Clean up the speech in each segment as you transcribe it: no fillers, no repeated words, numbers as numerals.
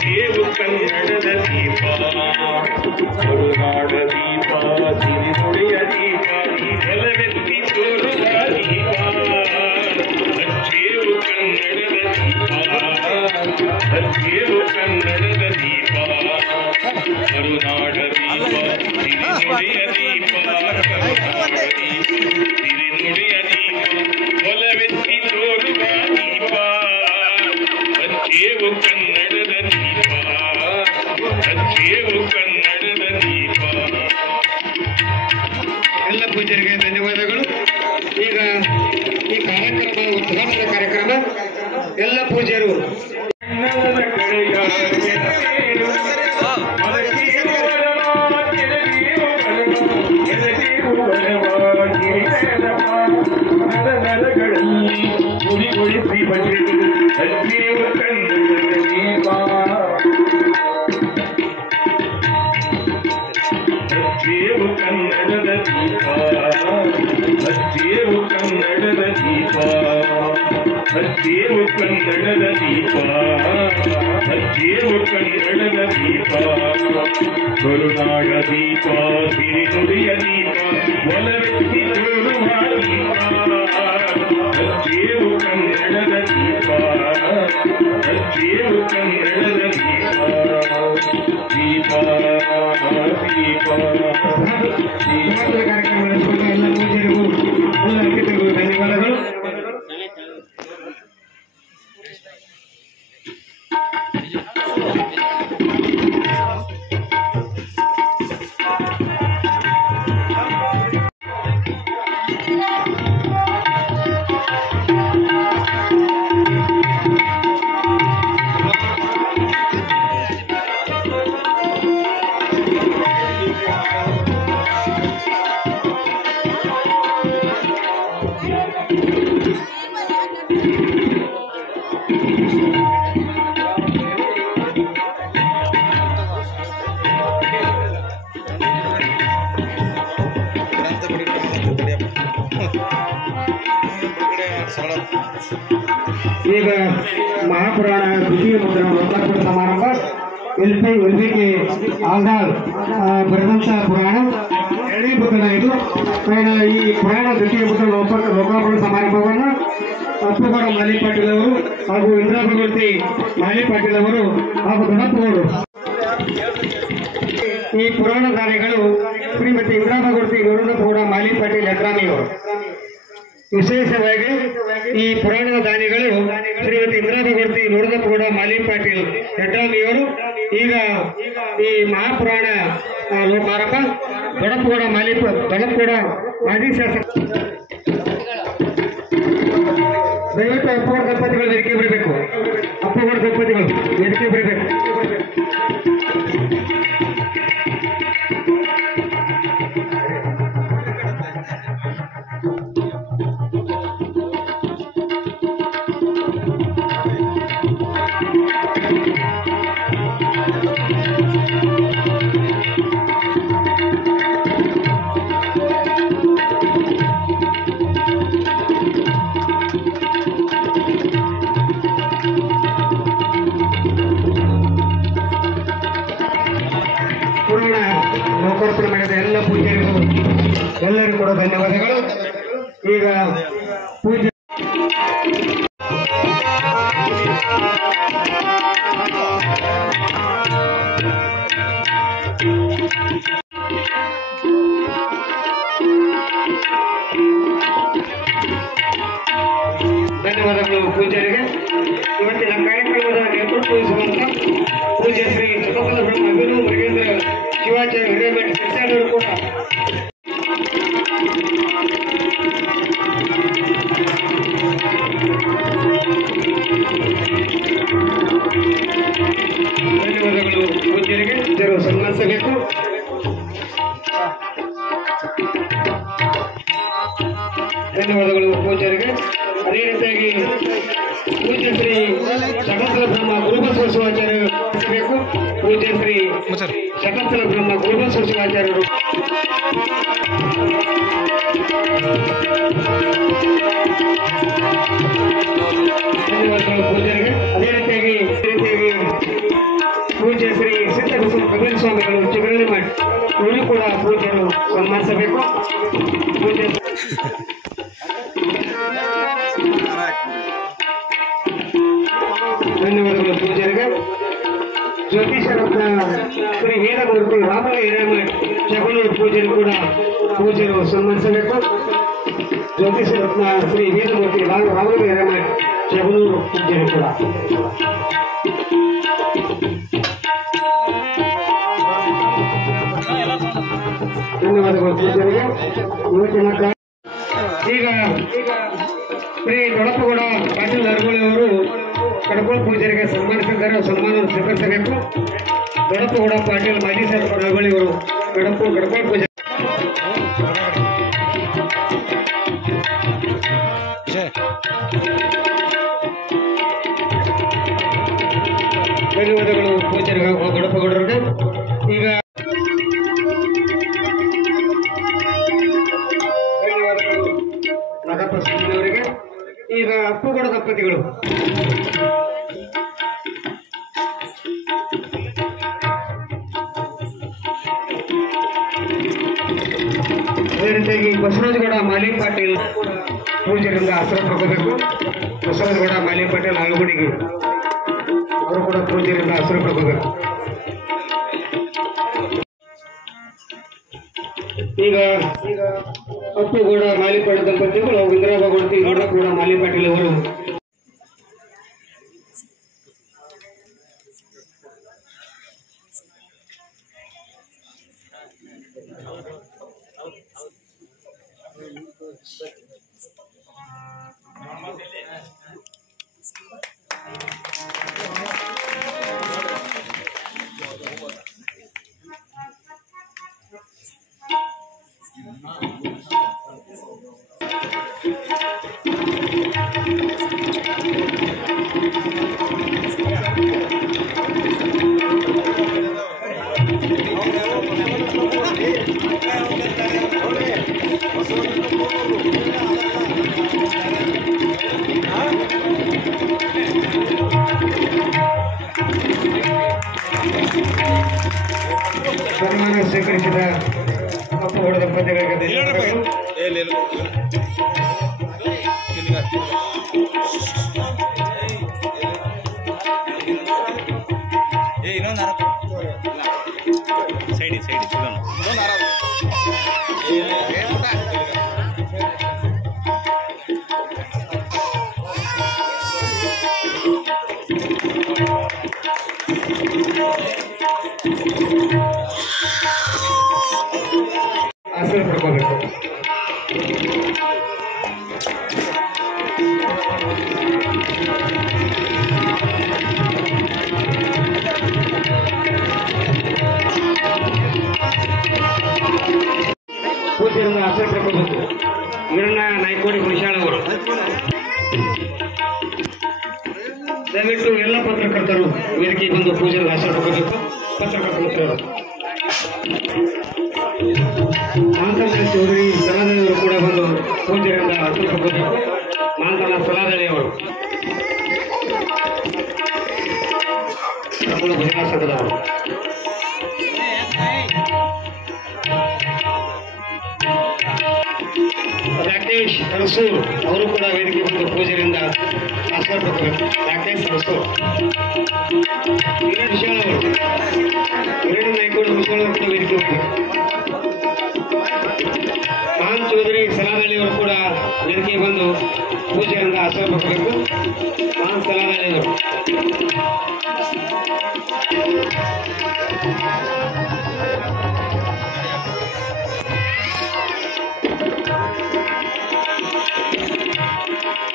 ಜೇವು ಕನ್ನಡದ ದೀಪ ಕರುನಾಡ ದೀಪ ಸಿರಿನುಡಿಯ ದೀಪ ಒಲವೆತ್ತಿ ತೋರುವ ದೀಪ ಜೇವು ಕನ್ನಡದ ದೀಪ ಜೇವು ಕನ್ನಡದ ದೀಪ ಕರುನಾಡ ದೀಪ ಸಿರಿನುಡಿಯ ದೀಪ ಸಿರಿನುಡಿಯ ದೀಪ ಒಲವೆತ್ತಿ ತೋರುವ ದೀಪ ಜೇವು ಕನ್ನಡದ ದೀಪ ಜೇವು ಕನ್ನಡದ ದೀಪ. ಎಲ್ಲ ಪೂಜಾರಿಗೆ ಧನ್ಯವಾದಗಳು. ಈಗ ಈ ಕಾರ್ಯಕ್ರಮ ಉದ್ಘಾಟನಾ ಕಾರ್ಯಕ್ರಮ ಎಲ್ಲ ಪೂಜ್ಯರು ಗುಡಿಗೊಳಿಸಿ ಬಜೆಟ್ ಜೇವು ಕನ್ನಡದ ದೀಪ ಜೇವು ಕನ್ನಡದ ದೀಪ ಜೇವು ಕನ್ನಡದ ದೀಪ ಜೇವು ಕನ್ನಡದ ದೀಪ ಜೇವು ಕನ್ನಡದ ದೀಪ ಕರುನಾಡ ದೀಪ ಸಿರಿನುಡಿಯ ದೀಪ ಒಲವೆತ್ತಿ ತೋರುವ ದೀಪ ಜೇವು ಕನ್ನಡದ ದೀಪ ಜೇವು ಕನ್ನಡದ ದೀಪ ದೀಪ ದೀಪ ಕಾರ್ಯಕ್ರಮ ನಡೆಸಿಕೊಂಡ ಎಲ್ಲ ಪೂಜ್ಯರಿಗೂ ಎಲ್ಲ ಅತಿಥಿಗಳಿಗೂ ಧನ್ಯವಾದಗಳು. ಈಗ ಮಹಾಪುರಾಣ ದ್ವಿತೀಯ ಮುದ್ರಣ ಲೋಕಾರ್ಪಣೆ ಸಮಾರಂಭ ಎಲ್ಬಿಕೆ ಆಲ್ದಾಳ್ ಬರೆದಂಥ ಪುರಾಣ ಎರಡನೇ ಮುದ್ರಣ ಇದು. ಈ ಪುರಾಣ ದ್ವಿತೀಯ ಮುದ್ರಣ ಲೋಕಾರ್ಪಣೆ ಸಮಾರಂಭವನ್ನು ಅಪ್ಪುಗೌಡ ಮಾಲಿ ಪಾಟೀಲ್ ಅವರು ಹಾಗೂ ಇಂದಿರಾ ಭಗವತಿ ಮಾಲಿ ಪಾಟೀಲ್ ಅವರು ಹಾಗೂ ದೊಡ್ಡಪ್ಪಗೌಡರು ಈ ಪುರಾಣ ದಾನಿಗಳು ಶ್ರೀಮತಿ ಇಂದಿರಾ ಭಗವತಿ ಗೌರಗೌಡ ಮಾಲಿ ಪಾಟೀಲ್ ಯಡ್ರಾಮಿಯವರು. ವಿಶೇಷವಾಗಿ ಈ ಪುರಾಣದ ದಾನಿಗಳು ಶ್ರೀಮತಿ ಇಂದಿರಾ ಭಗವತಿ ನೋಡದಪ್ಪಗೌಡ ಮಾಲಿ ಪಾಟೀಲ್ ಯಡ್ರಾಮಿಯವರು. ಈಗ ಈ ಮಹಾಪುರಾಣ ಲೋಕಾರ್ಪ ದೊಡ್ಡಪ್ಪಗೌಡ ಮಾಜಿ ಶಾಸಕ ದಯವಿಟ್ಟು ಅಪ್ಪಗೌಡ ದಂಪತಿಗಳು ವೇದಿಕೆ ಬರಬೇಕು. ಅಪ್ಪಗೌಡ ದಂಪತಿಗಳು ವೇದಿಕೆ ಬರಬೇಕು. ಲೋಕಾರ್ಪಣೆ ಮಾಡಿದ ಎಲ್ಲ ಪೂಜ್ಯರಿಗೂ ಎಲ್ಲರಿಗೂ ಕೂಡ ಧನ್ಯವಾದಗಳು. ಈಗ ಪೂಜ್ಯ ಧನ್ಯವಾದಗಳು ಪೂಜ್ಯರಿಗೆ. ಇವತ್ತಿನ ಕಾರ್ಯಕ್ರಮದ ನೇತೃತ್ವ ವಹಿಸುವಂತ ಪೂಜ್ಯ ಶ್ರೀ ಚತುರ್ಥ ಅಭಿನವ್ ಮೃಗೇಂದ್ರ ಶಿವಾಚಾರ್ಯ ಹಿರೇಮಠ ಶಿಕ್ಷಣರು ಕೂಡ ಧನ್ಯವಾದಗಳು ಪೂಜ್ಯರಿಗೆ ಸನ್ಮಾನಿಸಬೇಕು. ಧನ್ಯವಾದಗಳು ಪೂಜ್ಯರಿಗೆ. ಅದೇ ರೀತಿಯಾಗಿ ಪೂಜ್ಯ ಶ್ರೀ ಶಟಸ್ಥಲ ಬ್ರಹ್ಮ ಗುರುಬಸವ ಶಿವಾಚಾರ್ಯರು ಬೇಕು. ಪೂಜ್ಯ ಶ್ರೀ ಶಟಸ್ಥಲ ಬ್ರಹ್ಮ ಗುರುಬಸವ ಶಿವಾಚಾರ್ಯರು ಧನ್ಯವಾದಗಳು ಪೂಜ್ಯರಿಗೆ. ಅದೇ ರೀತಿಯಾಗಿ ಸ್ವಾಮಿಗಳು ಚಿಗರಣಿ ಮಾಡಿ ಇವರು ಕೂಡ ಪೂಜ್ಯರು ಸನ್ಮಾನಿಸಬೇಕು. ಪೂಜ್ಯ ಧನ್ಯವಾದಗಳು ಪೂಜ್ಯರಿಗೆ. ಜ್ಯೋತಿಷ ರತ್ನ ಶ್ರೀ ವೇದಮೂರ್ತಿ ರಾಮಲ ಹಿರೇಮಠ್ ಜಗಳೂರು ಪೂಜ್ಯರು ಕೂಡ ಪೂಜ್ಯರು ಸನ್ಮಾನಿಸಬೇಕು. ಜ್ಯೋತಿಷ ರತ್ನ ಶ್ರೀ ವೇದಮೂರ್ತಿ ರಾಮಲ ಹಿರೇಮಠ್ ಜಗಳೂರು ಪೂಜ್ಯರು ಕೂಡ ಧನ್ಯವಾದಗಳು ಪೂಜ್ಯರಿಗೆ. ಇವತ್ತಿನ ಈಗ ಶ್ರೀ ದೊಡಪಗೌಡ ಪಾಟೀಲ್ ನರಗುಳಿ ಅವರು ಕಡಕೋಳ ಪೂಜಾರಿಗೆ ಸನ್ಮಾನಿಸಿದ್ದಾರೆ. ಸನ್ಮಾನವನ್ನು ಸ್ವೀಕರಿಸಬೇಕು. ದೊಡಪಗೌಡ ಪಾಟೀಲ್ ಮಾಜಿ ಶಾಸಕ ನರಗುಳಿ ಅವರು ಕಡಕೋಳ ಪೂಜೆ ಧನ್ಯವಾದಗಳು ಪೂಜಾರಿಗೆ ದೊಡಪಗೌಡರಿಗೆ. ಈಗ ಅವರಿಗೆ ಈಗ ಅಪ್ಪುಗೌಡ ದಂಪತಿಗಳು ಅದೇ ರೀತಿಯಾಗಿ ಬಸವರಾಜಗೌಡ ಮಾಲಿ ಪಾಟೀಲ್ ಪೂಜೆಯಿಂದ ಆಶ್ರಯ ಪಡ್ಕೋಬೇಕು. ಬಸವರಾಜಗೌಡ ಮಾಲಿ ಪಾಟೀಲ್ ಆಲಗುಡಿಗೆ ಅವರು ಕೂಡ ಪೂಜೆಯಿಂದ ಆಶ್ರಯ ಪಡ್ಕೋಬೇಕು. ಈಗ ಅಪ್ಪುಗೌಡ ಮಾಲಿಪಾಟೀಲ್ ದಂಪತಿಗಳು ಇಂದಿರಾಬಾಗೊಡ್ತಿ ಗೌಡ ಮಾಲಿಪಾಟೀಲ್ ಅವರು ಸನ್ಮಾನ ಸ್ವೀಕರಿಸಿದ ಅಪ್ಪುಗೌಡ ದಂಪತಿಗಳಿಗೆ ಆಸರೆ ಪಡ್ಕೋಬೇಕು. ಪೂಜೆಯಿಂದ ಆಸರೆ ಪಡ್ಕೋಬೇಕು. ವೀರಣ್ಣ ನಾಯ್ಕೋಡಿ ಗುಣಿಶಾಳ ಅವರು ದಯವಿಟ್ಟು ಎಲ್ಲ ಪತ್ರಕರ್ತರು ವೇದಿಕೆಗೆ ಬಂದು ಪೂಜೆಗೆ ಆಸರೆ ಪಡ್ಕೋಬೇಕು. ಪತ್ರಕರ್ತ ಮಿತ್ರರು ಮಾಂತನ ಚೌಧರಿ ಸಲಾದಳಿಯವರು ಕೂಡ ಬಂದು ಪೂಜೆಯಿಂದ ಆಸರೆ ಪಡ್ಕೋಬೇಕು. ಮಾಂತನ ಸಲಾದಳಿ ಅವರು ಭಜನಾ ಸಂಘದವರು ರಾಕೇಶ್ ಅರಸೂರ್ ಅವರು ಕೂಡ ವೇದಿಕೆ ಬಂದು ಪೂಜೆಯಿಂದ ಆಸರೆ ಪಡ್ಕೋಬೇಕು. ರಾಕೇಶ್ ಅರಸೂರ್ ವಿಶಾಲ್ ಅವರು ವೀರಣ್ಣ ನಾಯ್ಕೋಡಿ ವಿಶಾಲ್ ಅವರು ಕೂಡ ವೇದಿಕೆ ಹೋಗಬೇಕು. ಮಾನ್ ಚೌಧರಿ ಸಲಾದಳಿ ಅವರು ಕೂಡ ವೇದಿಕೆಗೆ ಬಂದು ಪೂಜೆಯಿಂದ ಆಸರೆ ಪಡ್ಕೋಬೇಕು. ಮಾನ್ ಸಲಾದಳಿ ಅವರು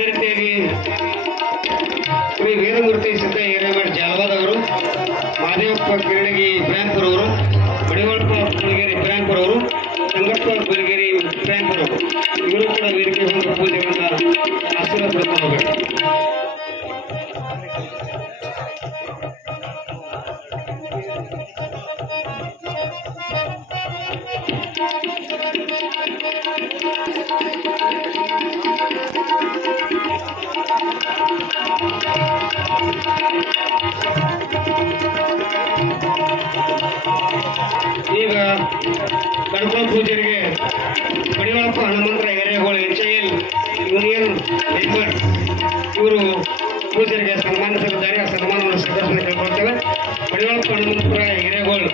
ರೀತಿಯಾಗಿ ಶ್ರೀ ವೇದಮೂರ್ತಿ ಸಿದ್ದಯ್ಯ ಹಿರೇಮಠ್ ಜಾಲವಾದ್ ಅವರು, ಮಾದೇವಪ್ಪ ಕಿರಣಗಿ ಬ್ರ್ಯಾಂಪುರ್ ಅವರು, ಮಡಿವಾಳಪ್ಪ ಕುಲಗೇರಿ ಬ್ರ್ಯಾಂಪುರ್ ಅವರು, ಸಂಗಪ್ಪ ಕುಲಗೇರಿ ಬ್ರ್ಯಾಂಪುರ್ ಅವರು ಇವರು ಕೂಡ ವೇದಿಕೆ ಬಂದು ಪೂಜೆಗಳಿಂದ ಆಶೀರ್ವಾದ ಪಡ್ಕೊಂಡು ಹೋಗಬೇಕು. ಕಡ್ಕೋ ಪೂಜೆಗೆ ಮಡಿವಾಳಪ್ಪ ಹನುಮಂತರ ಹಿರೇಗೋಳು HIL ಯೂನಿಯನ್ ಮೆಂಬರ್ ಇವರು ಪೂಜೆಗೆ ಸನ್ಮಾನಿಸಲಿದ್ದಾರೆ. ಆ ಸನ್ಮಾನವನ್ನು ಸ್ವೀಕರಿಸಲು ಕೇಳ್ಕೊಳ್ತೇವೆ. ಮಡಿವಾಳಪ್ಪ ಹನುಮಂತರ ಹಿರೇಗೋಳು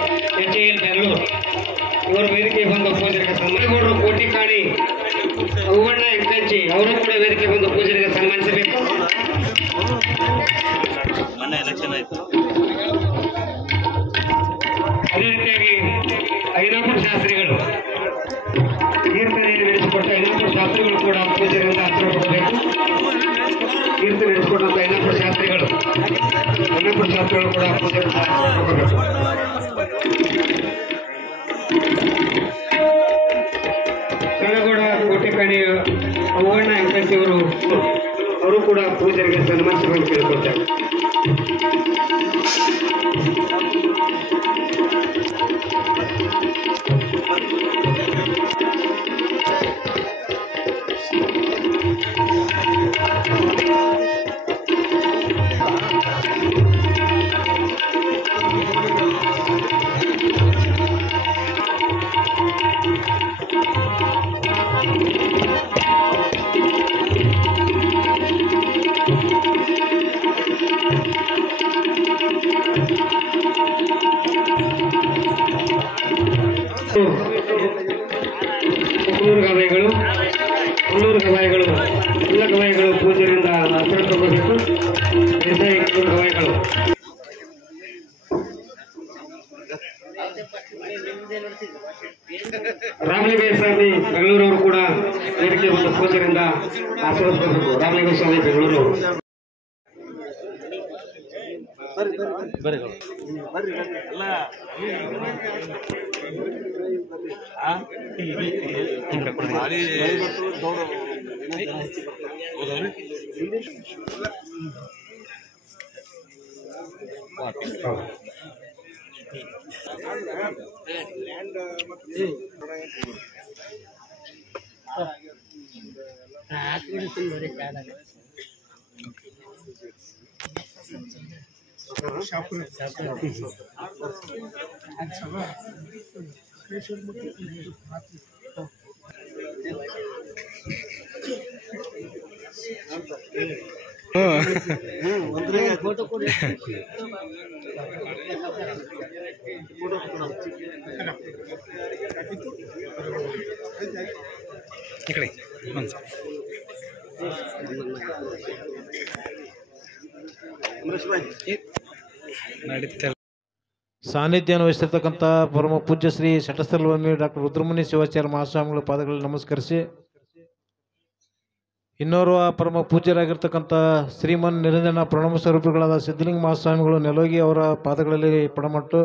HIL ಬೆಂಗಳೂರು ಇವರು ವೇದಿಕೆಗೆ ಬಂದು ಪೂಜೆಗೆ ಸನ್ಮಾನಗೌಡರು ಕೋಟಿಕಾಣಿ ಹೂವಣ್ಣ ಎಂಕಂಚಿ ಅವರು ಕೂಡ ವೇದಿಕೆ ಬಂದು ಪೂಜೆಗೆ ಸನ್ಮಾನಿಸಬೇಕು. ಅದೇ ರೀತಿಯಾಗಿ ಐನಾಪುರ ಶಾಸ್ತ್ರಿಗಳು ಕೀರ್ತನೆಯನ್ನು ನಡೆಸಿಕೊಟ್ಟ ಐನಾಪುರ ಶಾಸ್ತ್ರಿಗಳು ಕೂಡ ಪೂಜೆಯಿಂದ ಹತ್ತಿರ ಕೊಡಬೇಕು. ಕೀರ್ತನೆ ನಡೆಸಿಕೊಟ್ಟಂತ ಐನಾಪುರ ಶಾಸ್ತ್ರಿಗಳು ಕೂಡ ಪೂಜೆಯಿಂದ ಕೊಡಬೇಕು. ಕಳಗೋಡ ಕೋಟೆಕಾಣಿ ಹೂವಣ್ಣ ಎಂಕಂಚಿ ಅವರು ಕೂಡ ಪೂಜೆಗೆ ಸನ್ಮಾನಿಸಬೇಕು ಕೇಳಿಕೊಳ್ತಾರೆ. ಹುಲ್ಲೂರು ಗವಾಯಿಗಳು ಎಲ್ಲ ಗವಾಯಿಗಳು ಪೂಜೆಯಿಂದ ಹತ್ತಿರ ತಗೋಬೇಕು. ಗವಾಯಿಗಳು ರಾಮಲಿಂಗಯ್ಯ ಸ್ವಾಮಿ ಬೆಂಗಳೂರವರು ಕೂಡ ವೇದಿಕೆ ಒಂದು ಪೂಜೆಯಿಂದ ಆಶೀರ್ವದಿಸಬೇಕು. ರಾಮಲಿಂಗಯ್ಯ ಸ್ವಾಮಿ ಬೆಂಗಳೂರು ಸಾನ್ನಿಧ್ಯವನ್ನು ವಹಿಸಿರ್ತಕ್ಕಂಥ ಪರಮ ಪೂಜ್ಯ ಶ್ರೀ ಶಟಸ್ಥಲಸ್ವಾಮಿ ಡಾಕ್ಟರ್ ರುದ್ರಮುನಿ ಶಿವಾಚಾರ್ಯ ಮಹಾಸ್ವಾಮಿಗಳ ಪಾದಗಳಲ್ಲಿ ನಮಸ್ಕರಿಸಿ, ಇನ್ನೋರ್ವ ಪರಮ ಪೂಜ್ಯರಾಗಿರ್ತಕ್ಕಂಥ ಶ್ರೀಮನ್ ನಿರಂಜನ ಪ್ರಣವ ಸ್ವರೂಪಿಗಳಾದ ಸಿದ್ಧಲಿಂಗ ಮಹಾಸ್ವಾಮಿಗಳು ನೆಲೋಗಿ ಅವರ ಪಾದಗಳಲ್ಲಿ ಪಡಮಟ್ಟು